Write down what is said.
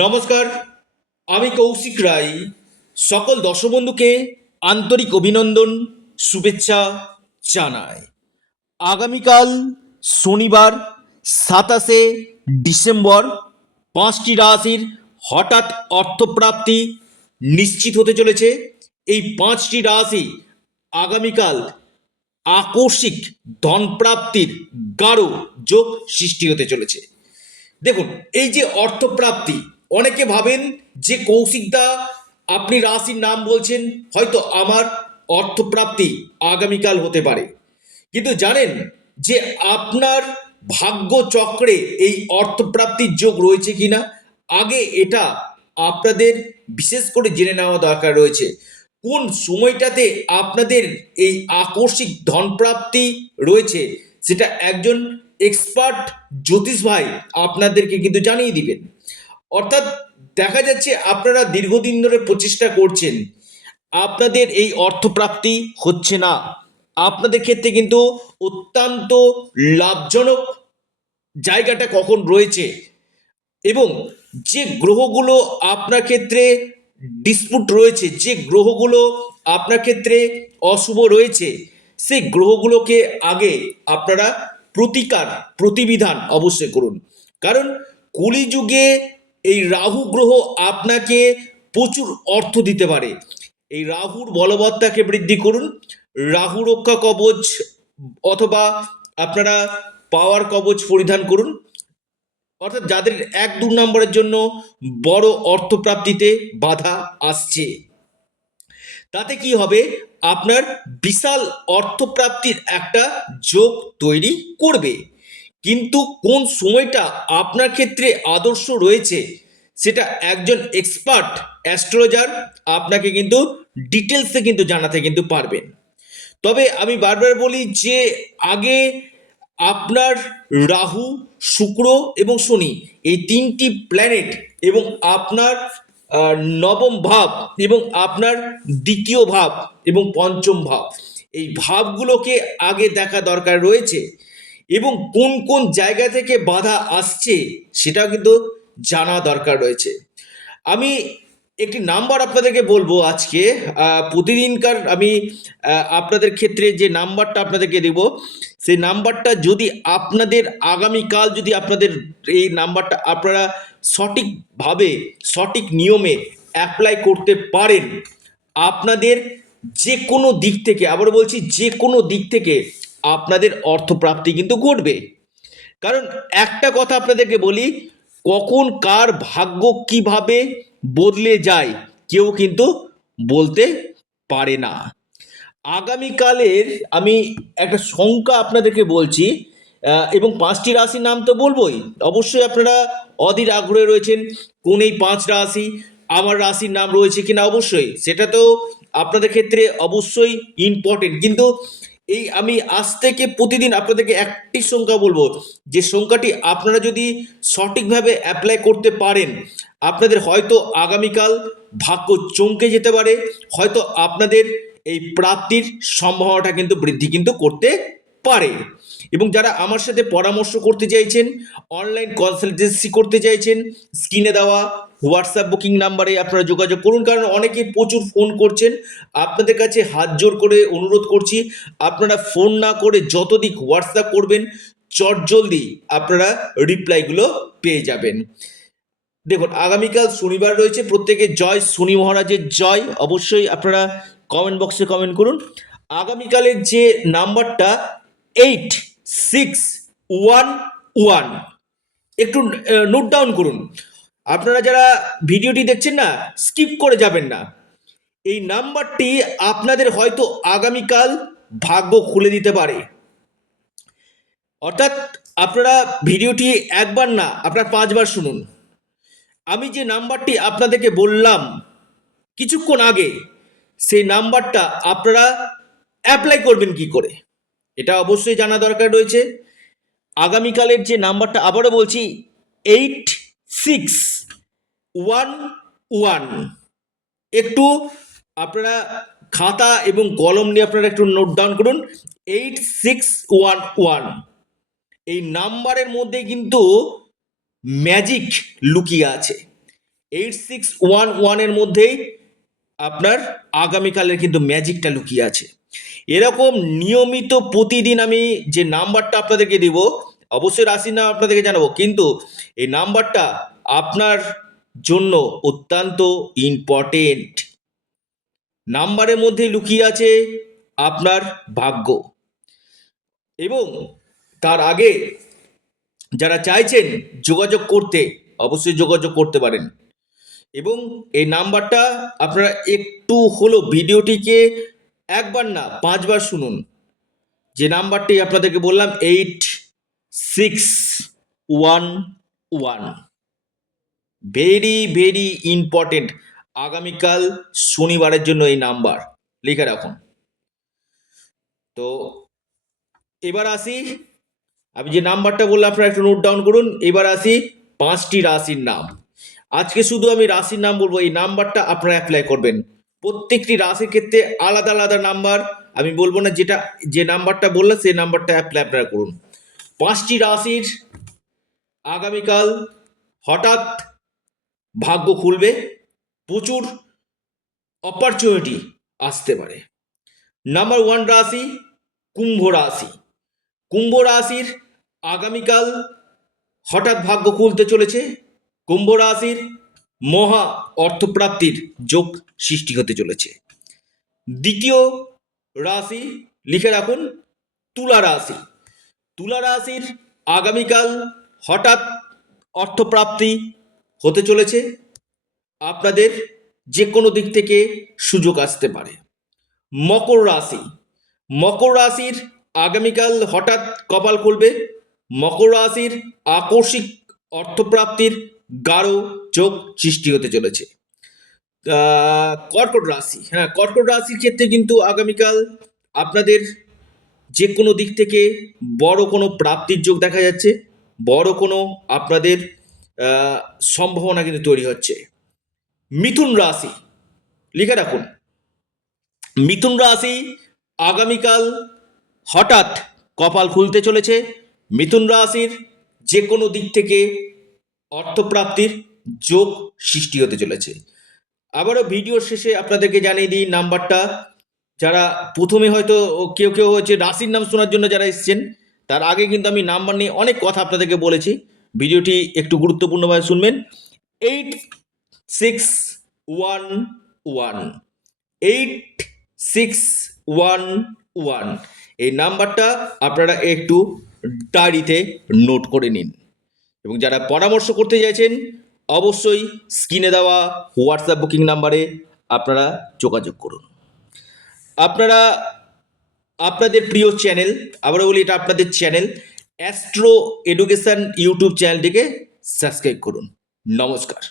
নমস্কার, আমি কৌশিক রায়। সকল দর্শক বন্ধুকে আন্তরিক অভিনন্দন, শুভেচ্ছা জানাই। আগামীকাল শনিবার 27শে ডিসেম্বর 5টি রাশির হঠাৎ অর্থপ্রাপ্তি নিশ্চিত হতে চলেছে। এই 5টি রাশি আগামীকাল আকস্মিক ধনপ্রাপ্তির গাঢ় যোগ সৃষ্টি হতে চলেছে। দেখুন, এই যে অর্থপ্রাপ্তি, অনেকে ভাবেন যে কৌশিকদা আপনি রাশির নাম বলছেন, হয়তো আমার অর্থপ্রাপ্তি আগামীকাল হতে পারে। কিন্তু জানেন যে আপনার ভাগ্য চক্রে এই অর্থপ্রাপ্তির যোগ রয়েছে কিনা, আগে এটা আপনাদের বিশেষ করে জেনে নেওয়া দরকার রয়েছে। কোন সময়টাতে আপনাদের এই আকস্মিক ধনপ্রাপ্তি রয়েছে সেটা একজন এক্সপার্ট জ্যোতিষ ভাই আপনাদেরকে কিন্তু জানিয়ে দিবেন। অর্থাৎ দেখা যাচ্ছে আপনারা দীর্ঘদিন ধরে প্রচেষ্টা করছেন, আপনাদের এই অর্থপ্রাপ্তি হচ্ছে না। আপনাদের ক্ষেত্রে কিন্তু অত্যন্ত লাভজনক জায়গাটা কখন রয়েছে, এবং যে গ্রহগুলো আপনার ক্ষেত্রে ডিসপুট রয়েছে, যে গ্রহগুলো আপনার ক্ষেত্রে অশুভ রয়েছে, সেই গ্রহগুলোকে আগে আপনারা প্রতিবিধান অবশ্যই করুন। কারণ কলিযুগে এই রাহু গ্রহ আপনাকে প্রচুর অর্থ দিতে পারে। এই রাহুর বলবত্তাকে বৃদ্ধি করুন। রাহু রক্ষা কবচ অথবা আপনারা পাওয়ার কবচ পরিধান করুন। অর্থাৎ যাদের 1-2 নম্বরের জন্য বড় অর্থপ্রাপ্তিতে বাধা আসছে, তাতে কি হবে, আপনার বিশাল অর্থপ্রাপ্তির একটা যোগ তৈরি করবে। কিন্তু কোন সময়টা আপনার ক্ষেত্রে আদর্শ রয়েছে সেটা একজন এক্সপার্ট অ্যাস্ট্রোলজার আপনাকে কিন্তু ডিটেলসে কিন্তু জানাতে কিন্তু পারবেন। তবে আমি বারবার বলি যে আগে আপনার রাহু, শুক্র এবং শনি, এই 3টি প্ল্যানেট এবং আপনার নবম ভাব এবং আপনার দ্বিতীয় ভাব এবং পঞ্চম ভাব, এই ভাবগুলোকে আগে দেখা দরকার রয়েছে। এবং কোন কোন জায়গা থেকে বাধা আসছে সেটাও কিন্তু জানা দরকার রয়েছে। আমি একটি নাম্বার আপনাদেরকে বলবো আজকে। প্রতিদিনকার আমি আপনাদের ক্ষেত্রে যে নাম্বারটা আপনাদেরকে দেব, সেই নাম্বারটা যদি আপনাদের আগামীকাল যদি আপনাদের এই নাম্বারটা আপনারা সঠিকভাবে সঠিক নিয়মে অ্যাপ্লাই করতে পারেন, আপনাদের যে কোনো দিক থেকে, আবার বলছি যে কোনো দিক থেকে আপনাদের অর্থপ্রাপ্তি কিন্তু ঘটবে। কারণ একটা কথা আপনাদেরকে বলি, কখন কার ভাগ্য কিভাবে বদলে যায় কেউ কিন্তু বলতে পারে না। আগামীকালের আমি একটা সংখ্যা আপনাদেরকে বলছি, এবং 5টি রাশির নাম তো বলবোই। অবশ্যই আপনারা অধীর আগ্রহে রয়েছেন কোন এই 5 রাশি আমার রাশির নাম রয়েছে কিনা, অবশ্যই সেটা তো আপনাদের ক্ষেত্রে অবশ্যই ইম্পর্টেন্ট। কিন্তু এই আমি আজ থেকে প্রতিদিন আপনাদেরকে একটি সংখ্যা বলবো, যে সংখ্যাটি আপনারা যদি সঠিকভাবে অ্যাপ্লাই করতে পারেন, আপনাদের হয়তো আগামীকাল ভাগ্য চমকে যেতে পারে। হয়তো আপনাদের এই প্রাপ্তির সম্ভাবনাটা কিন্তু বৃদ্ধি কিন্তু করতে পারে। এবং যারা আমার সাথে পরামর্শ করতে চাইছেন, অনলাইন কনসালটেন্সি করতে চাইছেন, স্ক্রিনে দেওয়া হোয়াটসঅ্যাপ বুকিং নাম্বারে আপনারা যোগাযোগ করুন। কারণ অনেকে প্রচুর ফোন করছেন, আপনাদের কাছে হাত জোর করে অনুরোধ করছি, আপনারা ফোন না করে যতদিক হোয়াটসঅ্যাপ করবেন, চটজলদি আপনারা রিপ্লাইগুলো পেয়ে যাবেন। দেখুন, আগামীকাল শনিবার রয়েছে, প্রত্যেকে জয় শনি মহারাজের জয় অবশ্যই আপনারা কমেন্ট বক্সে কমেন্ট করুন। আগামীকালের যে নাম্বারটা 8611, একটু নোট ডাউন করুন। আপনারা যারা ভিডিওটি দেখছেন না, স্কিপ করে যাবেন না। এই নাম্বারটি আপনাদের হয়তো আগামীকাল ভাগ্য খুলে দিতে পারে। অর্থাৎ আপনারা ভিডিওটি একবার না, আপনারা 5বার শুনুন। আমি যে নাম্বারটি আপনাদেরকে বললাম কিছুক্ষণ আগে, সেই নাম্বারটা আপনারা অ্যাপ্লাই করবেন কি করে, এটা অবশ্যই জানা দরকার রয়েছে। আগামীকালের যে নাম্বারটা আবারও বলছি, 8611, একটু আপনারা খাতা এবং কলম নিয়ে আপনারা একটু নোট ডাউন করুন। 8611, এই নাম্বারের মধ্যে কিন্তু ম্যাজিক লুকিয়ে আছে। 8611-এর মধ্যেই আপনার আগামীকালের কিন্তু ম্যাজিকটা লুকিয়ে আছে। এরকম নিয়মিত প্রতিদিন আমি যে নাম্বারটা আপনাদেরকে দিব, অবশ্যই রাশির নাম আপনাদেরকে জানাবো, কিন্তু এই নাম্বারটা আপনার জন্য অত্যন্ত ইম্পর্টেন্ট। নাম্বারের মধ্যে লুকিয়ে আছে আপনার ভাগ্য। এবং তার আগে যারা চাইছেন যোগাযোগ করতে, অবশ্যই যোগাযোগ করতে পারেন। এবং এই নাম্বারটা আপনারা একটু হলো ভিডিওটিকে একবার না 5বার শুনুন। যে নাম্বারটি আপনাদেরকে বললাম 8611, ভেরি ভেরি ইম্পর্টেন্ট। আগামীকাল শনিবারের জন্য এই নাম্বার লিখে রাখুন। তো এবার আসি, আমি যে নাম্বারটা বললাম আপনারা একটু নোট ডাউন করুন। এবার আসি 5টি রাশির নাম। আজকে শুধু আমি রাশির নাম বলবো, এই নাম্বারটা আপনারা অ্যাপ্লাই করবেন। প্রত্যেকটি রাশির ক্ষেত্রে আলাদা আলাদা নাম্বার আমি বলবো না, যেটা যে নাম্বারটা বললাম সেই নাম্বারটা অ্যাপ্লাই আপনারা করুন। 5টি রাশির আগামীকাল হঠাৎ ভাগ্য খুলবে, প্রচুর অপরচুনিটি আসতে পারে। নাম্বার 1 রাশি কুম্ভ রাশি। কুম্ভ রাশির আগামীকাল হঠাৎ ভাগ্য খুলতে চলেছে। কুম্ভ রাশির মহা অর্থপ্রাপ্তির যোগ সৃষ্টি হতে চলেছে। দ্বিতীয় রাশি লিখে রাখুন তুলা রাশি। তুলা রাশির আগামীকাল হঠাৎ অর্থপ্রাপ্তি হতে চলেছে। আপনাদের যে কোনো দিক থেকে সুযোগ আসতে পারে। মকর রাশি। মকর রাশির আগামীকাল হঠাৎ কপাল খুলবে। মকর রাশির আকস্মিক অর্থপ্রাপ্তির গাঢ় যোগ সৃষ্টি হতে চলেছে। কর্কট রাশি, হ্যাঁ, কর্কট রাশির ক্ষেত্রে কিন্তু আগামীকাল আপনাদের যে কোনো দিক থেকে বড় কোনো প্রাপ্তির যোগ দেখা যাচ্ছে। বড় কোনো আপনাদের সম্ভাবনা কিন্তু তৈরি হচ্ছে। মিথুন রাশি লিখে রাখুন। মিথুন রাশি আগামীকাল হঠাৎ কপাল খুলতে চলেছে। মিথুন রাশির যে কোনো দিক থেকে অর্থপ্রাপ্তির যোগ সৃষ্টি হতে চলেছে। আবারও ভিডিওর শেষে আপনাদেরকে জানিয়ে দিই নাম্বারটা। যারা প্রথমে হয়তো কেউ কেউ হচ্ছে রাশির নাম শোনার জন্য যারা এসছেন, তার আগে কিন্তু আমি নাম্বার নিয়ে অনেক কথা আপনাদেরকে বলেছি। ভিডিওটি একটু গুরুত্বপূর্ণভাবে শুনবেন। 8611, 8611, এই নাম্বারটা আপনারা একটু ডায়েরিতে নোট করে নিন। এবং যারা পরামর্শ করতে চাইছেন অবশ্যই স্ক্রিনে দেওয়া হোয়াটসঅ্যাপ বুকিং নাম্বারে আপনারা যোগাযোগ করুন। আপনারা আপনাদের প্রিয় চ্যানেল, আবারও বলি এটা আপনাদের চ্যানেল অ্যাস্ট্রো এডুকেশন ইউটিউব চ্যানেলটিকে সাবস্ক্রাইব করুন। নমস্কার।